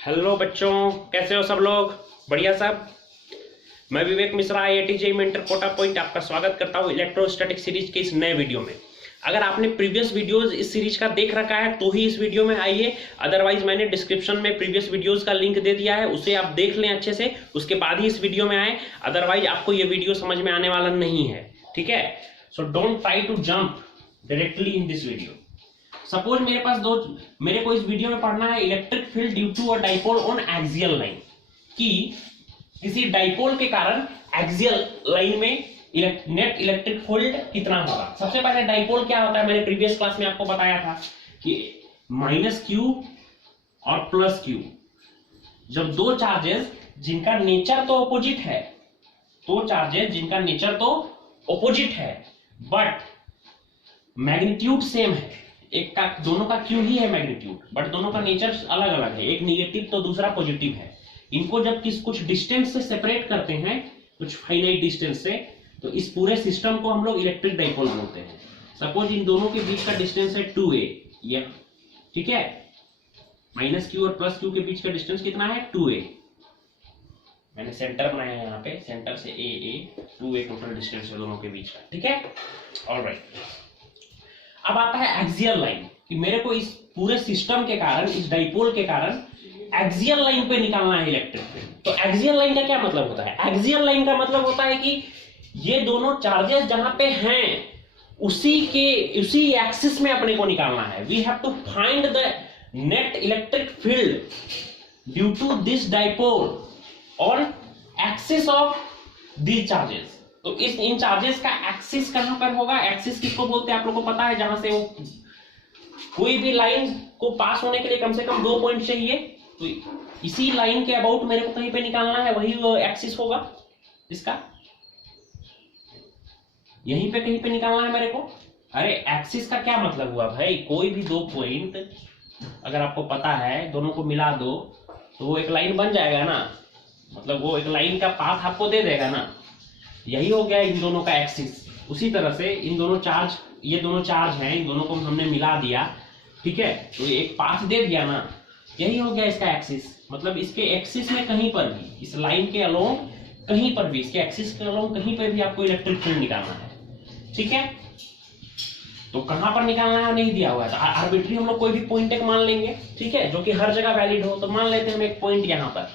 Hello बच्चों, कैसे हो सब लोग? बढ़िया सब। मैं Vivek Mishra IIT JEE mentor Kota point आपका स्वागत करता हूं इलेक्ट्रोस्टैटिक सीरीज के इस नए वीडियो में। अगर आपने प्रीवियस वीडियोस इस सीरीज का देख रखा है तो ही इस वीडियो में आइए, अदरवाइज मैंने डिस्क्रिप्शन में प्रीवियस वीडियोस का लिंक दे दिया है, उसे आप देख लें अच्छे से, उसके बाद ही इस वीडियो में आए, अदरवाइज आपको ये वीडियो समझ में आने वाला नहीं है। ठीक है, so don't try to jump directly in this video. Suppose मेरे को इस वीडियो में पढ़ना है electric field due to a dipole on axial line, कि किसी डाइपोल के कारण एक्सियल लाइन में नेट इलेक्ट्रिक फील्ड कितना होगा। सबसे पहले डाइपोल क्या होता है, मैंने प्रीवियस क्लास में आपको बताया था कि -q और +q, जब दो चार्जेस जिनका नेचर तो ऑपोजिट है, बट मैग्नीट्यूड सेम है, एक का दोनों का q ही है मैग्नीट्यूड, बट दोनों का नेचर अलग अलग है, एक निगेटिव तो दूसरा पॉजिटिव है। इनको जब कुछ डिस्टेंस से सेपरेट करते हैं, कुछ फाइनाइट डिस्टेंस से, तो इस पूरे सिस्टम को हम लोग इलेक्ट्रिक डाइपोल बोलते हैं। सपोज इन दोनों के बीच का डिस्टेंस है 2a, ये ठीक है, -q और +q के बीच का डिस्टेंस कितना है 2a। मैंने सेंटर बनाया है यहाँ पे, सेंटर से a 2a टोटल डिस्टेंस है दोनों के बीच का। ठीक है, ऑलराइट। अब आता है एक्सियल लाइन, कि मेरे को इस पूरे सिस्टम के कारण, इस डाइपोल के कारण एक्सियल लाइन पे निकालना है इलेक्ट्रिक फील्ड। तो एक्सियल लाइन का क्या मतलब होता है? एक्सियल लाइन का मतलब होता है कि ये दोनों चार्जेस जहां पे हैं उसी एक्सिस में अपने को निकालना है। We have to find the net electric field due to this dipole on axis of these charges. तो इन चार्जेस का एक्सिस कहां पर होगा? एक्सिस किसको बोलते हैं आप लोग को पता है? जहां से वो कोई भी लाइन को पास होने के लिए कम से कम 2 पॉइंट चाहिए, तो इसी लाइन के अबाउट मेरे को कहीं पे निकालना है, वही एक्सिस होगा इसका, यहीं पे कहीं पे निकालना है मेरे को। अरे एक्सिस का क्या मतलब हुआ भाई? कोई भी 2 पॉइंट अगर आपको पता है, दोनों को मिला दो तो वो एक लाइन बन जाएगा ना, मतलब वो एक लाइन का पाथ आपको दे देगा ना, यही हो गया इन दोनों का एक्सिस। उसी तरह से इन दोनों चार्ज, ये दोनों चार्ज हैं, इन दोनों को हमने मिला दिया, ठीक है, तो एक पाथ दे दिया ना, यही हो गया इसका एक्सिस। मतलब इसके एक्सिस में कहीं पर भी, इस लाइन के अलोंग कहीं पर भी, इसके एक्सिस के अलोंग कहीं पर भी आपको इलेक्ट्रिक फील्ड निकालना है। ठीक है, तो कहां पर निकालना है नहीं दिया हुआ है, तो आर्बिट्री हम लोग कोई भी पॉइंट एक मान लेंगे, ठीक है, जो कि हर जगह वैलिड हो। तो मान लेते हैं हम एक पॉइंट यहां पर,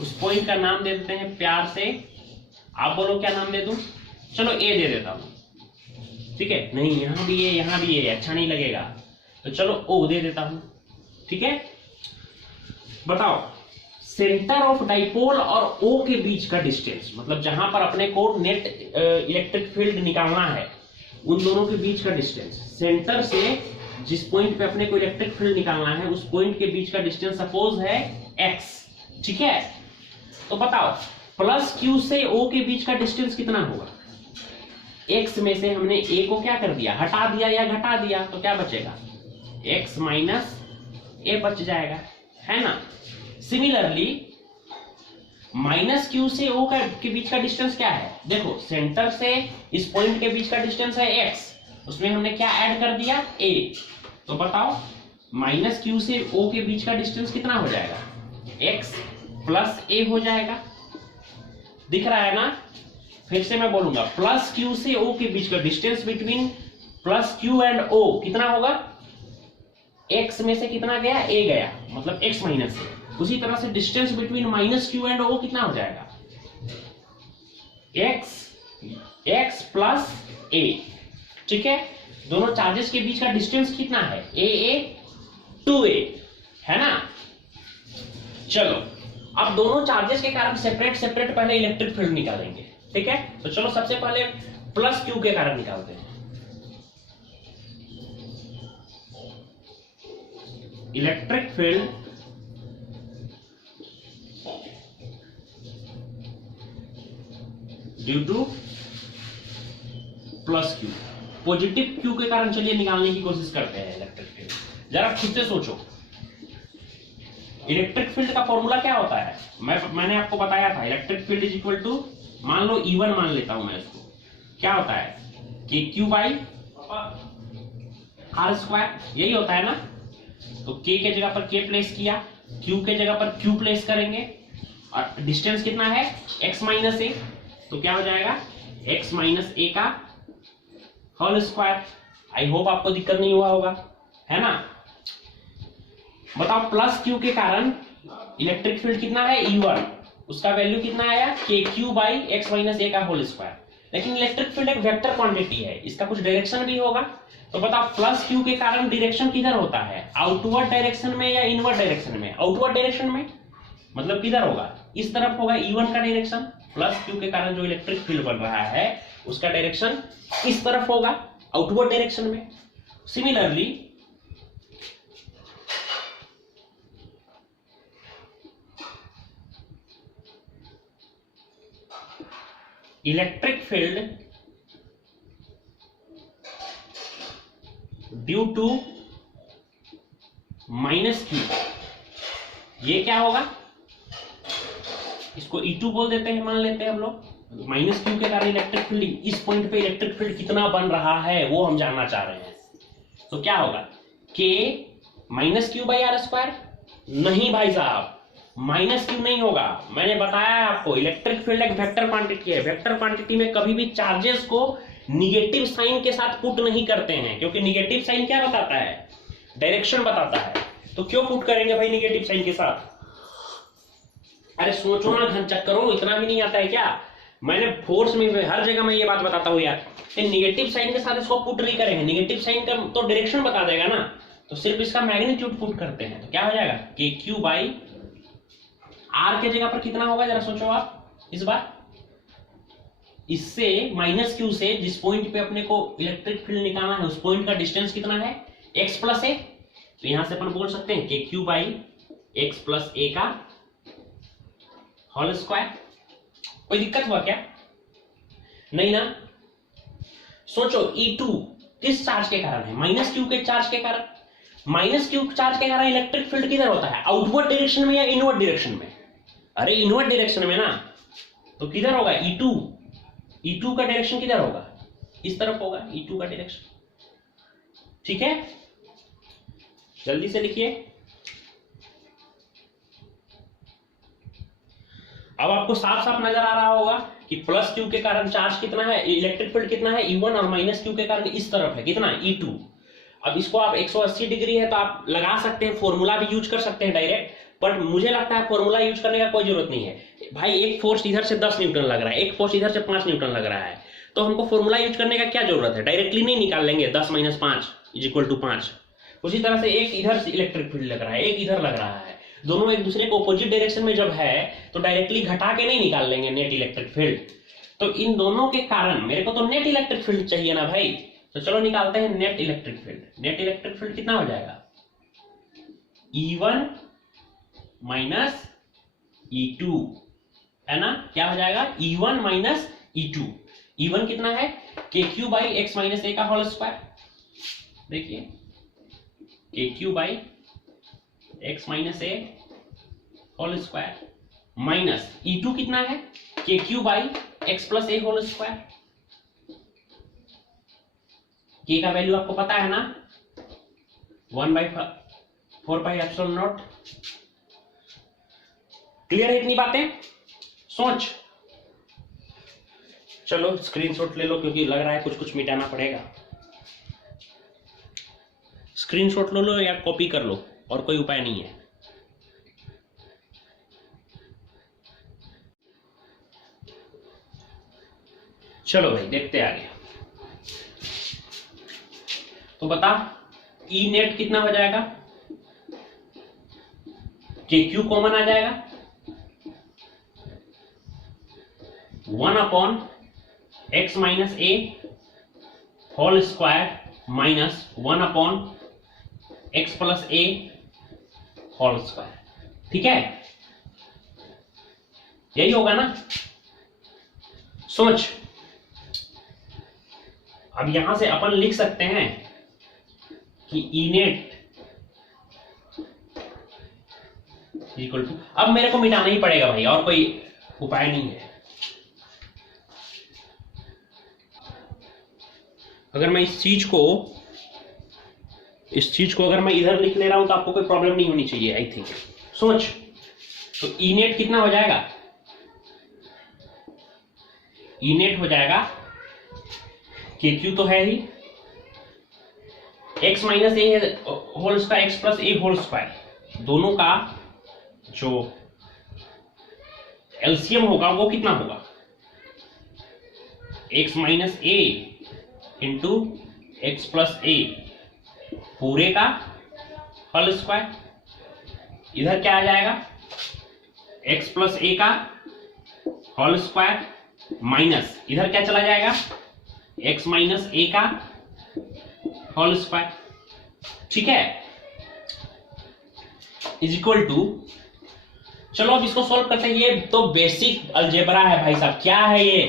उस पॉइंट का नाम दे देते हैं प्यार से, आप बोलो क्या नाम दे दूं? चलो ए दे देता हूं, ठीक है, नहीं यहां भी है, अच्छा नहीं लगेगा, तो चलो ओ दे देता हूं। ठीक है, बताओ सेंटर ऑफ डाइपोल और ओ के बीच का डिस्टेंस, मतलब जहां पर अपने को नेट इलेक्ट्रिक फील्ड निकालना है, उन दोनों के बीच का डिस्टेंस, सेंटर से जिस पॉइंट पे अपने को इलेक्ट्रिक फील्ड निकालना है उस पॉइंट के बीच का डिस्टेंस सपोज है x। ठीक है, तो बताओ +q से o के बीच का डिस्टेंस कितना होगा? x में से हमने a को क्या कर दिया, हटा दिया या घटा दिया, तो क्या बचेगा? x माइनस a बच जाएगा, है ना। सिमिलरली -q से o के बीच का डिस्टेंस क्या है? देखो सेंटर से इस पॉइंट के बीच का डिस्टेंस है x, उसमें हमने क्या ऐड कर दिया? a। तो बताओ -q से o के बीच का डिस्टेंस कितना हो जाएगा? x प्लस a हो जाएगा, दिख रहा है ना। फिर से मैं बोलूंगा, +q से o के बीच का distance between +q and o कितना होगा? x में से कितना गया? a गया, मतलब x माइनस a। उसी तरह से distance between -q and o कितना हो जाएगा? x plus a। ठीक है, दोनों चार्जेस के बीच का डिस्टेंस कितना है? a 2a, है ना। चलो अब दोनों चार्जेस के कारण सेपरेट पहले इलेक्ट्रिक फील्ड निकालेंगे। ठीक है, तो चलो सबसे पहले +q के कारण निकालते हैं। Electric field due to +q, positive q के कारण चलिए निकालने की कोशिश करते हैं इलेक्ट्रिक फील्ड। जरा खुद से सोचो, इलेक्ट्रिक फील्ड का फॉर्मूला क्या होता है? मैंने आपको बताया था, electric field is equal to, मान लो E1 मान लेता हूं मैं इसको, क्या होता है? KQ बाई R², यही होता है ना। तो K के जगह पर K प्लेस किया, Q के जगह पर Q प्लेस करेंगे, और डिस्टेंस कितना है x माइनस ए, तो क्या हो जाएगा x माइनस ए का होल स्क्वायर। आई होप आपको दिक्कत नहीं हुआ होगा, है ना। बताओ प्लस Q के कारण इलेक्ट्रिक फील्ड कितना है E1, उसका वैल्यू कितना आया KQ by X minus A का होल स्क्वायर। लेकिन इलेक्ट्रिक फील्ड एक वेक्टर क्वांटिटी है, इसका कुछ डायरेक्शन भी होगा। तो बताओ प्लस Q के कारण डायरेक्शन किधर होता है, आउटवर्ड डायरेक्शन में या इनवर्ड डायरेक्शन में? आउटवर्ड डायरेक्शन में, मतलब किधर होगा, इस तरफ होगा E1 का डायरेक्शन। प्लस Q के कारण जो इलेक्ट्रिक फील्ड बन रहा है उसका डायरेक्शन इस तरफ होगा, आउटवर्ड डायरेक्शन में। Similarly electric field due to minus Q, ये क्या होगा, इसको E2 बोल देते हैं, मान लेते हैं हम लोग। माइनस Q के कारण इलेक्ट्रिक फील्ड, इस पॉइंट पे इलेक्ट्रिक फील्ड कितना बन रहा है वो हम जानना चाह रहे हैं। तो क्या होगा K minus Q by R square? नहीं भाई साहब, माइनस Q नहीं होगा। मैंने बताया है आपको इलेक्ट्रिक फील्ड एक वेक्टर क्वांटिटी है, वेक्टर क्वांटिटी में कभी भी चार्जेस को निगेटिव साइन के साथ पुट नहीं करते हैं, क्योंकि निगेटिव साइन क्या बताता है, डायरेक्शन बताता है। तो क्यों पुट करेंगे भाई निगेटिव साइन के साथ? अरे सोचो ना, घन चक्करों, इतना भी नहीं आता है क्या? मैंने फोर्स में हर जगह मैं ये बात बताता हूँ यार, निगेटिव साइन के साथ इसको पुट नहीं करेंगे, निगेटिव साइन का तो डायरेक्शन बता देगा ना, तो सिर्फ इसका मैग्नीट्यूड पुट करते हैं। तो क्या हो जाएगा KQ बाई आर के जगह पर कितना होगा, जरा सोचो आप इस बार। इससे माइनस Q से जिस पॉइंट पे अपने को इलेक्ट्रिक फील्ड निकालना है उस पॉइंट का डिस्टेंस कितना है, x प्लस ए। तो यहां से अपन बोल सकते हैं KQ बाई एक्स प्लस ए का होल स्क्वायर। कोई दिक्कत हुआ क्या? नहीं ना। सोचो E2 किस चार्ज के कारण है, माइनस Q के चार्ज के कारण। माइनस Q चार्ज के कारण इलेक्ट्रिक फील्ड किधर होता है, आउटवर्ड डायरेक्शन में या इनवर्ड डायरेक्शन में? अरे इनवर्ड डायरेक्शन में ना, तो किधर होगा E2? E2 का डायरेक्शन किधर होगा, इस तरफ होगा E2 का डायरेक्शन। ठीक है, जल्दी से लिखिए। अब आपको साफ साफ नजर आ रहा होगा कि प्लस Q के कारण चार्ज कितना है, इलेक्ट्रिक फील्ड कितना है E1, और माइनस Q के कारण इस तरफ है कितना E2। अब इसको आप 180 डिग्री है तो आप लगा सकते हैं, फॉर्मूला भी यूज कर सकते हैं डायरेक्ट, बट मुझे लगता है फॉर्मूला यूज करने का कोई जरूरत नहीं है भाई। एक फोर्स इधर से 10 न्यूटन लग रहा है, एक फोर्स इधर से 5 न्यूटन लग रहा है, तो हमको फॉर्मूला यूज करने का क्या जरूरत है, डायरेक्टली नहीं निकाल लेंगे 10 माइनस 5 इज इक्वल टू 5। उसी तरह से एक इधर से इलेक्ट्रिक फील्ड लग रहा है, एक इधर लग रहा है, दोनों एक दूसरे को अपोजिट डायरेक्शन में जब है तो डायरेक्टली घटा के नहीं निकाल लेंगे नेट इलेक्ट्रिक फील्ड। तो इन दोनों के कारण मेरे को तो नेट इलेक्ट्रिक फील्ड चाहिए ना भाई, तो चलो निकालते हैं net electric field. Net electric field कितना हो जाएगा, E1 माइनस E2, है ना। क्या हो जाएगा E1 माइनस E2। E1 कितना है KQ by X minus A का होल स्क्वायर। देखिए KQ by X minus A whole square minus E2 कितना है KQ by X plus A whole square. K का वैल्यू आपको पता है ना, 1/4 पाई एप्सिलॉन नॉट। क्लियर है इतनी बातें? सोच, चलो स्क्रीनशॉट ले लो क्योंकि लग रहा है कुछ कुछ मिटाना पड़ेगा। स्क्रीनशॉट लो या कॉपी कर लो, और कोई उपाय नहीं है। चलो भाई देखते आगे। तो बता ई नेट कितना हो जाएगा, KQ कॉमन आ जाएगा 1 एक्स माइनस ए whole square minus 1 x plus ए होल स्क्वायर। ठीक है, यही होगा ना। सोच, अब यहां से अपन लिख सकते हैं कि ई नेट इक्वल टू, अब मेरे को मिटाना ही पड़ेगा भाई, और कोई उपाय नहीं है। अगर मैं इस चीज को इस चीज को अगर मैं इधर लिख ले रहा हूं तो आपको कोई प्रॉब्लम नहीं होनी चाहिए आई थिंक। सोच, तो ई नेट कितना हो जाएगा, ई नेट हो जाएगा के क्यू तो है ही, एक्स माइनस ए होल स्क्वायर एक्स प्लस ए होल स्क्वायर, दोनों का जो एलसीएम होगा वो कितना होगा, एक्स माइनस ए इंटू एक्स प्लस ए पूरे का होल स्क्वायर, इधर क्या आ जाएगा एक्स प्लस ए का होल स्क्वायर माइनस इधर क्या चला जाएगा एक्स माइनस ए का होल स्क्वायर, ठीक है, इज इक्वल टू, चलो अब इसको सॉल्व करते हैं। ये तो बेसिक अलजेब्रा है भाई साहब, क्या है ये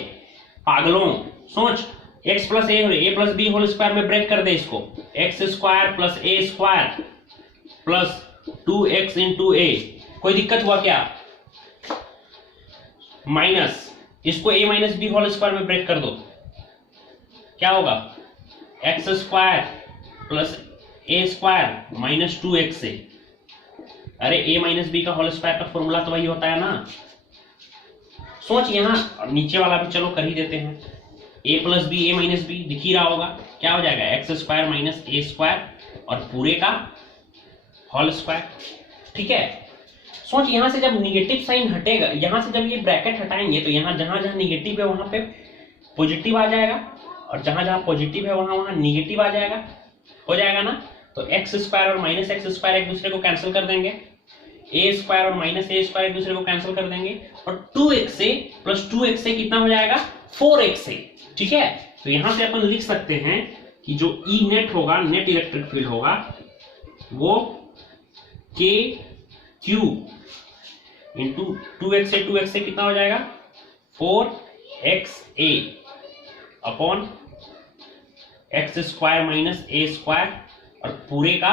पागलों। सोच, X plus A plus B whole square में ब्रेक कर दे इसको, X square plus A square plus 2x into A, कोई दिक्कत हुआ क्या, माइनस इसको a minus B whole square में ब्रेक कर दो, क्या होगा X square plus A square minus 2x A, अरे a माइनस बी का होल स्क्वायर का फॉर्मूला तो वही होता है ना। सोच, यहां नीचे वाला भी चलो कर ही देते हैं, a plus B A minus B दिख ही रहा होगा, क्या हो जाएगा एक्स स्क्वायर माइनस ए स्क्वायर और पूरे का होल स्क्वायर, ठीक है। सोच, यहां से जब निगेटिव साइन हटेगा, यहां से जब ये ब्रैकेट हटाएंगे तो यहां जहां जहां निगेटिव है वहां पे पॉजिटिव आ जाएगा और जहां जहां पॉजिटिव है वहां वहां निगेटिव आ जाएगा, हो जाएगा ना। तो एक्स स्क्वायर और माइनस एक्स स्क्वायर एक दूसरे को कैंसिल कर देंगे, ए स्क्वायर और माइनस ए स्क्वायर एक दूसरे को कैंसिल कर देंगे और 2x प्लस 2x कितना हो जाएगा 4x, ठीक है। तो यहां से अपन लिख सकते हैं कि जो ई नेट होगा, नेट इलेक्ट्रिक फील्ड होगा, वो के क्यू इंटू 2x से कितना हो जाएगा 4xa upon x square minus ए स्क्वायर और पूरे का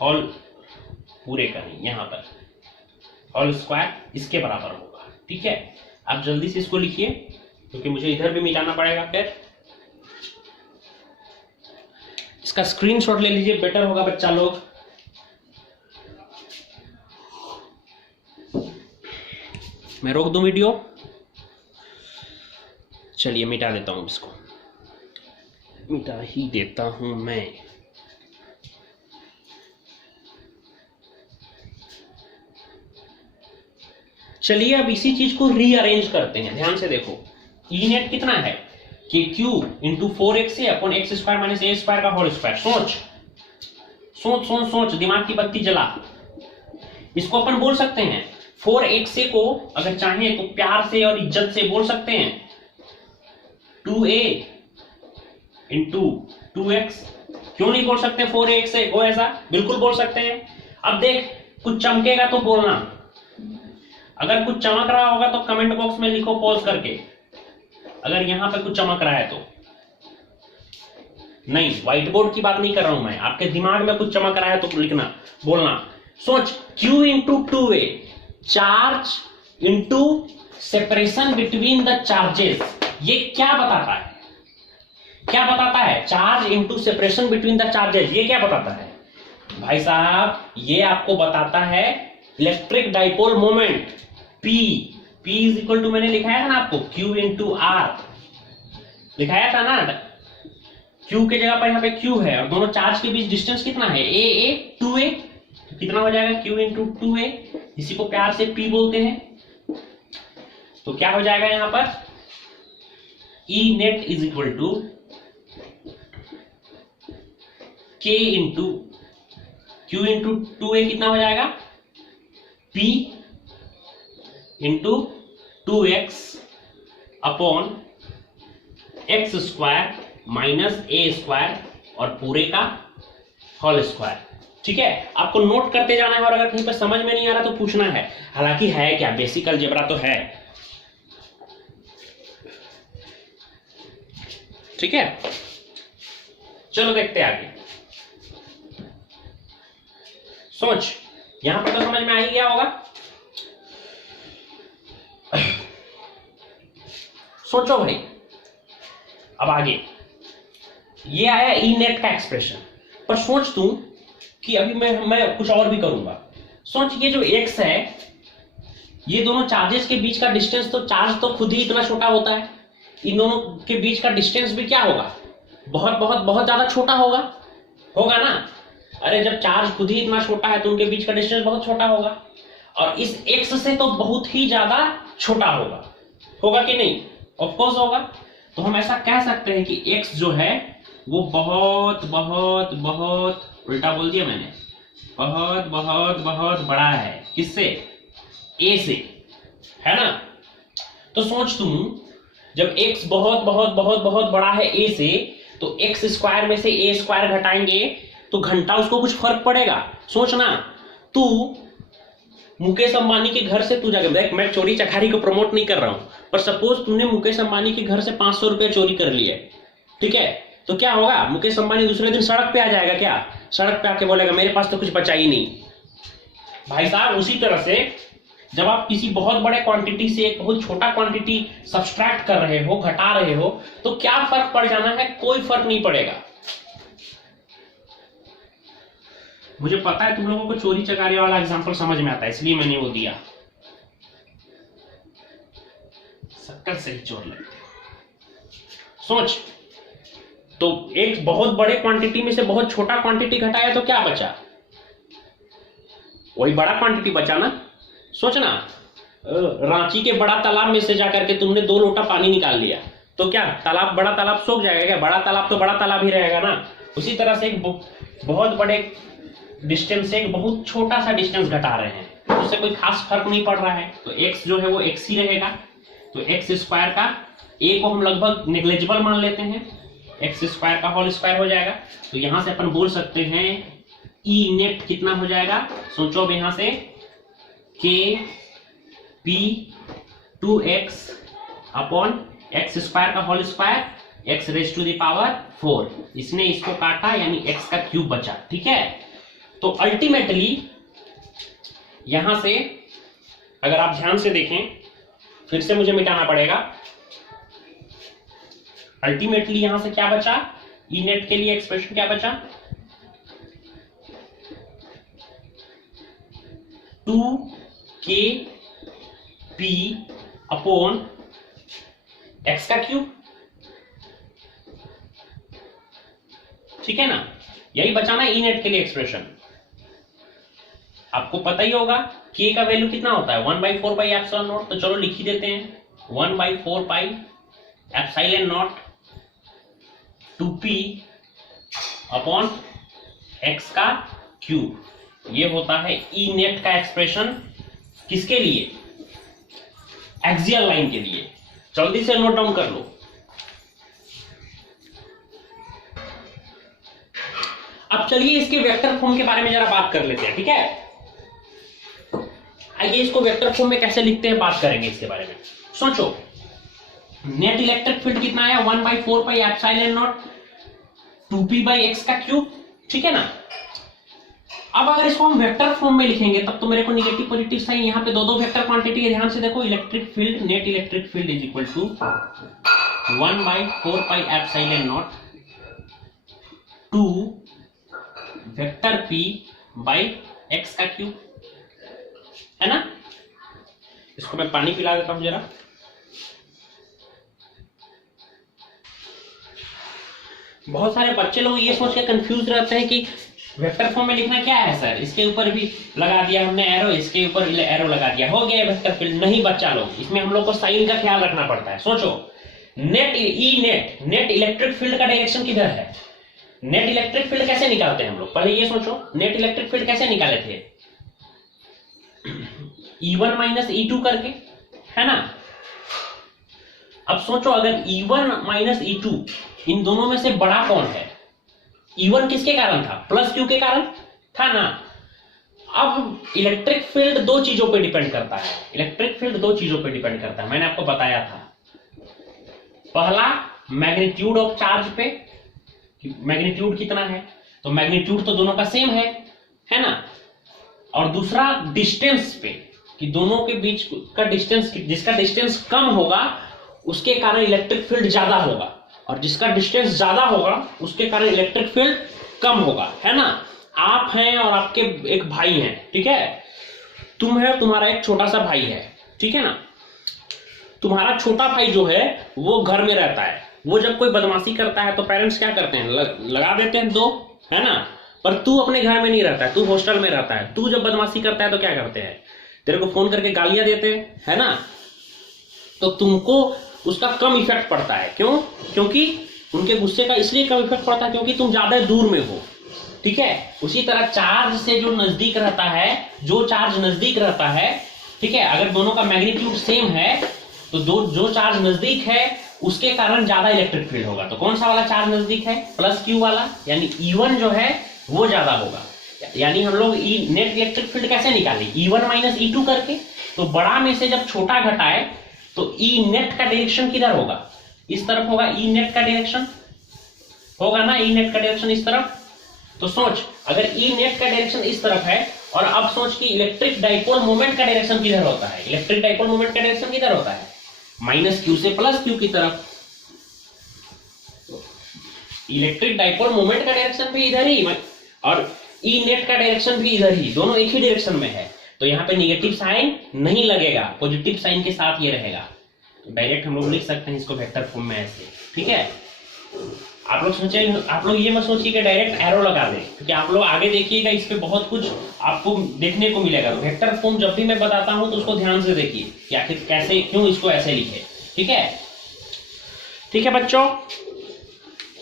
होल, पूरे का नहीं, यहां पर होल स्क्वायर इसके बराबर होगा, ठीक है। आप जल्दी से इसको लिखिए क्योंकि मुझे इधर भी मिटाना पड़ेगा, फिर इसका स्क्रीनशॉट ले लीजिए, बेटर होगा बच्चा लोग। मैं रोक दूं वीडियो, चलिए मिटा देता हूं, इसको मिटा ही देता हूं मैं। चलिए अब इसी चीज को रीअरेंज करते हैं, ध्यान से देखो, ई नेट कितना है कि Q into 4x upon x square minus ए स्क्वायर का होल स्क्वायर। सोच सोच सोच सोच, दिमाग की बत्ती जला। इसको अपन बोल सकते हैं 4x को अगर चाहें तो प्यार से और इज्जत से बोल सकते हैं 2a इंटू 2x, क्यों नहीं बोल सकते 4x को, ऐसा बिल्कुल बोल सकते हैं। अब देख, कुछ चमकेगा तो बोलना, अगर कुछ चमक रहा होगा तो कमेंट बॉक्स में लिखो पॉज करके, अगर यहां पे कुछ चमक रहा है तो। नहीं, व्हाइट बोर्ड की बात नहीं कर रहा हूं मैं, आपके दिमाग में कुछ चमक रहा है तो लिखना, बोलना। सोच, q into 2a, charge into separation between the charges, ये क्या बताता है, क्या बताता है, charge into separation between the charges, ये क्या बताता है भाई साहब, ये आपको बताता है electric dipole moment P is equal to, मैंने लिखाया था ना आपको Q इंटू आर, लिखाया था ना, Q के जगह पर यहाँ पे Q है और दोनों चार्ज के बीच डिस्टेंस कितना है a 2a, तो कितना हो जाएगा Q इंटू 2a, इसी को प्यार से P बोलते हैं। तो क्या हो जाएगा यहां पर E net is equal to K into Q into 2a, कितना हो जाएगा P into 2x upon x square minus ए स्क्वायर और पूरे का होल स्क्वायर, ठीक है। आपको नोट करते जाना है और अगर कहीं पर समझ में नहीं आ रहा तो पूछना है, हालांकि है क्या, बेसिक अलजेब्रा तो है, ठीक है। चलो देखते हैं आगे। सोच, यहां पर तो समझ में आ ही गया होगा। सोचो भाई, अब आगे ये आया ई नेट का एक्सप्रेशन, पर सोच तू कि अभी मैं कुछ और भी करूंगा। सोच, ये जो x है, ये दोनों चार्जेस के बीच का डिस्टेंस, तो चार्ज तो खुद ही इतना छोटा होता है, इन दोनों के बीच का डिस्टेंस भी क्या होगा, बहुत बहुत बहुत ज्यादा छोटा होगा ना। अरे जब चार्ज खुद ही इतना छोटा है तो उनके बीच का डिस्टेंस बहुत छोटा होगा, और इस x से तो बहुत ही ज्यादा छोटा होगा कि नहीं? ऑफ कोर्स होगा। तो हम ऐसा कह सकते हैं कि x जो है वो बहुत बहुत बहुत, उल्टा बोल दिया मैंने, बहुत बहुत बहुत बड़ा है। किससे? a से, है ना। तो सोच तुम, जब x बहुत बहुत बहुत बहुत बड़ा है a से, तो x स्क्वायर में से a स्क्वायर घटाएंगे तो घंटा उसको कुछ फर्क पड़ेगा? सोच ना, तू मुकेश अंबानी के घर से तू जाकर देख, मैं चोरी चकारी को प्रमोट नहीं कर रहा हूं, पर सपोज तुमने मुकेश अंबानी के घर से 500 रुपए चोरी कर लिए, ठीक है, तो क्या होगा? मुकेश अंबानी दूसरे दिन सड़क पे आ जाएगा। क्या सड़क पे आके बोलेगा मेरे पास तो कुछ बचा ही नहीं? भाई साहब, उसी तरह से जब आप किसी बहुत बड़े क्वांटिटी से एक बहुत छोटा क्वांटिटी सब्सट्रैक्ट कर रहे हो, घटा रहे हो, तो क्या फर्क पड़ जाना है? कोई फर्क नहीं पड़ेगा। मुझे पता है तुम लोगों को चोरी चकारी वाला एग्जांपल समझ में आता है, इसलिए मैंने वो दिया। शक्कर से ही चोर लगते। सोच, तो एक बहुत बड़े क्वांटिटी में से बहुत छोटा क्वांटिटी घटाया तो क्या बचा? वही बड़ा क्वांटिटी बचा ना। सोचना, रांची के बड़ा तालाब में से जाकर के तुमने 2 लोटा पानी निकाल लिया, तो क्या तालाब, बड़ा तालाब सूख जाएगा क्या? बड़ा तालाब तो बड़ा तालाब ही रहेगा ना। उसी तरह से एक बहुत बड़े डिस्टेंस से एक बहुत छोटा सा डिस्टेंस घटा रहे हैं, तो उससे कोई खास फर्क नहीं पड़ रहा है, तो x जो है वो x ही रहेगा। तो x स्क्वायर का a को हम लगभग नेग्लिजिबल मान लेते हैं, x स्क्वायर का होल स्क्वायर हो जाएगा। तो यहां से अपन बोल सकते हैं E नेट कितना हो जाएगा? सोचो अब यहां से k p 2x upon x square का whole square x raise to the power 4, इसने इसको काटा यानी x का क्यूब बचा, ठीक है। तो अल्टीमेटली यहां से अगर आप ध्यान से देखें, फिर से मुझे मिटाना पड़ेगा, अल्टीमेटली यहां से क्या बचा? ई नेट के लिए एक्सप्रेशन क्या बचा? 2kp अपॉन x का क्यूब, ठीक है ना। यही बचाना ई नेट के लिए एक्सप्रेशन। आपको पता ही होगा k का वैल्यू कितना होता है? 1/4 पाई एप्सिलॉन नॉट। तो चलो लिख ही देते हैं, 1/4 pi epsilon not 2p upon x का क्यूब। ये होता है ई नेट का एक्सप्रेशन। किसके लिए? एक्सियल लाइन के लिए। जल्दी से नोट डाउन कर लो। अब चलिए इसके वेक्टर फॉर्म के बारे में जरा बात कर लेते हैं, ठीक है। आइए इसको वेक्टर फॉर्म में कैसे लिखते हैं बात करेंगे इसके बारे में। सोचो, नेट इलेक्ट्रिक फील्ड कितना है? 1/4 पाई एप्सिलॉन नॉट 2p/x का क्यूब, ठीक है ना। अब अगर इसको हम वेक्टर फॉर्म में लिखेंगे तब तो मेरे को नेगेटिव पॉजिटिव साइन, यहाँ पे दो वेक्टर क्वांटिटी है, ध्यान से देखो। Electric field, net electric field is equal to 1/4 pi epsilon naught 2 vector p by x का क्यूब, है ना। इसको मैं पानी पिला देता हूं जरा। बहुत सारे बच्चे लोग ये सोच के कंफ्यूज रहते हैं कि वेक्टर फॉर्म में लिखना क्या है सर, इसके ऊपर भी लगा दिया हमने एरो, इसके ऊपर एरो लगा दिया, हो गया वेक्टर फील्ड। नहीं बच्चा लोग, इसमें हम लोग को साइन का ख्याल रखना पड़ता है। सोचो, net E net, net electric field का डायरेक्शन किधर है? नेट इलेक्ट्रिक फील्ड कैसे निकालते हैं हम लोग? पहले ये सोचो, नेट इलेक्ट्रिक फील्ड कैसे निकाले थे? E1 माइनस E2 करके, है ना। अब सोचो, अगर E1 माइनस E2 इन दोनों में से बड़ा कौन है? E1 किसके कारण था? प्लस Q के कारण था ना। अब इलेक्ट्रिक फील्ड दो चीजों पे डिपेंड करता है, इलेक्ट्रिक फील्ड दो चीजों पे डिपेंड करता है, मैंने आपको बताया था। पहला मैग्नीट्यूड ऑफ चार्ज पे, मैग्नीट्यूड कितना है, तो मैग्नीट्यूड तो दोनों का सेम है ना। और दूसरा डिस्टेंस पे, कि दोनों के बीच का डिस्टेंस, जिसका डिस्टेंस कम होगा उसके कारण इलेक्ट्रिक फील्ड ज्यादा होगा, और जिसका डिस्टेंस ज्यादा होगा उसके कारण इलेक्ट्रिक फील्ड कम होगा, है ना। आप हैं और आपके एक भाई हैं, ठीक है, तुम है, तुम्हारा एक छोटा सा भाई है, ठीक है ना। तुम्हारा छोटा भाई जो है वो घर में रहता है, वो जब कोई बदमाशी करता है तो पेरेंट्स क्या करते हैं, लगा देते हैं दो, है ना। पर तू अपने घर में नहीं रहता है, तू हॉस्टल में रहता है, तू जब बदमाशी करता है तो क्या करते हैं, तेरे को फोन करके गालियां देते हैं, है ना। तो तुमको उसका कम इफेक्ट पड़ता है, क्यों, क्योंकि उनके गुस्से का इसलिए कम इफेक्ट पड़ता है क्योंकि तुम ज्यादा दूर में हो, ठीक है। उसी तरह चार्ज से जो नजदीक रहता है, जो चार्ज नजदीक रहता है, ठीक है, अगर दोनों का मैग्नीट्यूड सेम है तो जो चार्ज नजदीक है उसके कारण ज्यादा इलेक्ट्रिक फील्ड होगा। तो कौन सा वाला चार्ज नजदीक है, प्लस क्यू वाला, यानी E1 जो है वो ज्यादा होगा। यानी हम लोग नेट इलेक्ट्रिक फील्ड कैसे निकाले, E1 माइनस E2 करके। तो बड़ा में से जब छोटा घटाए तो E नेट का डायरेक्शन किधर होगा, इस तरफ होगा, E नेट का डायरेक्शन होगा ना, E नेट का डायरेक्शन इस तरफ। तो सोच, अगर E नेट का डायरेक्शन इस तरफ है, और अब सोच कि इलेक्ट्रिक डाइपोल मोमेंट का डायरेक्शन किधर होता है, इलेक्ट्रिक डाइपोल मोमेंट का डायरेक्शन किधर होता है, माइनस क्यू से प्लस क्यू की तरफ। इलेक्ट्रिक डाइपोल मोमेंट का डायरेक्शन भी इधर ही, और E नेट का डायरेक्शन भी इधर ही, दोनों एक ही डायरेक्शन में है। तो यहाँ पे नेगेटिव साइन नहीं लगेगा, पॉजिटिव साइन के साथ ये रहेगा। तो डायरेक्ट हम लोग लिख सकते हैं इसको वेक्टर फॉर्म में ऐसे, ठीक है। आप लोग सोचे, आप लोग ये मत सोचिए कि डायरेक्ट एरो लगा दें, क्योंकि आप लोग आगे देखिएगा इस पे बहुत कुछ आपको देखने को मिलेगा। वेक्टर फॉर्म जब भी मैं बताता हूं तो उसको ध्यान से देखिए कि आखिर कैसे, क्यों इसको ऐसे लिखे, ठीक है। ठीक है बच्चों,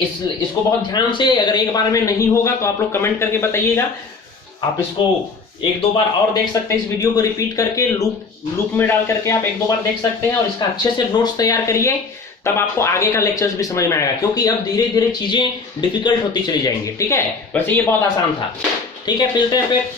इसको बहुत ध्यान से, अगर एक बार में नहीं होगा तो आप लोग कमेंट करके बताइएगा। आप इसको एक दो बार और देख सकते हैं, इस वीडियो को रिपीट करके लूप में डाल करके आप एक दो बार देख सकते हैं, और इसका अच्छे से नोट्स तैयार करिए, तब आपको आगे का लेक्चर्स भी समझ में आएगा, क्योंकि अब धीरे धीरे चीजें डिफिकल्ट होती चली जाएंगी, ठीक है। वैसे ये बहुत आसान था, ठीक है। मिलते हैं फिर।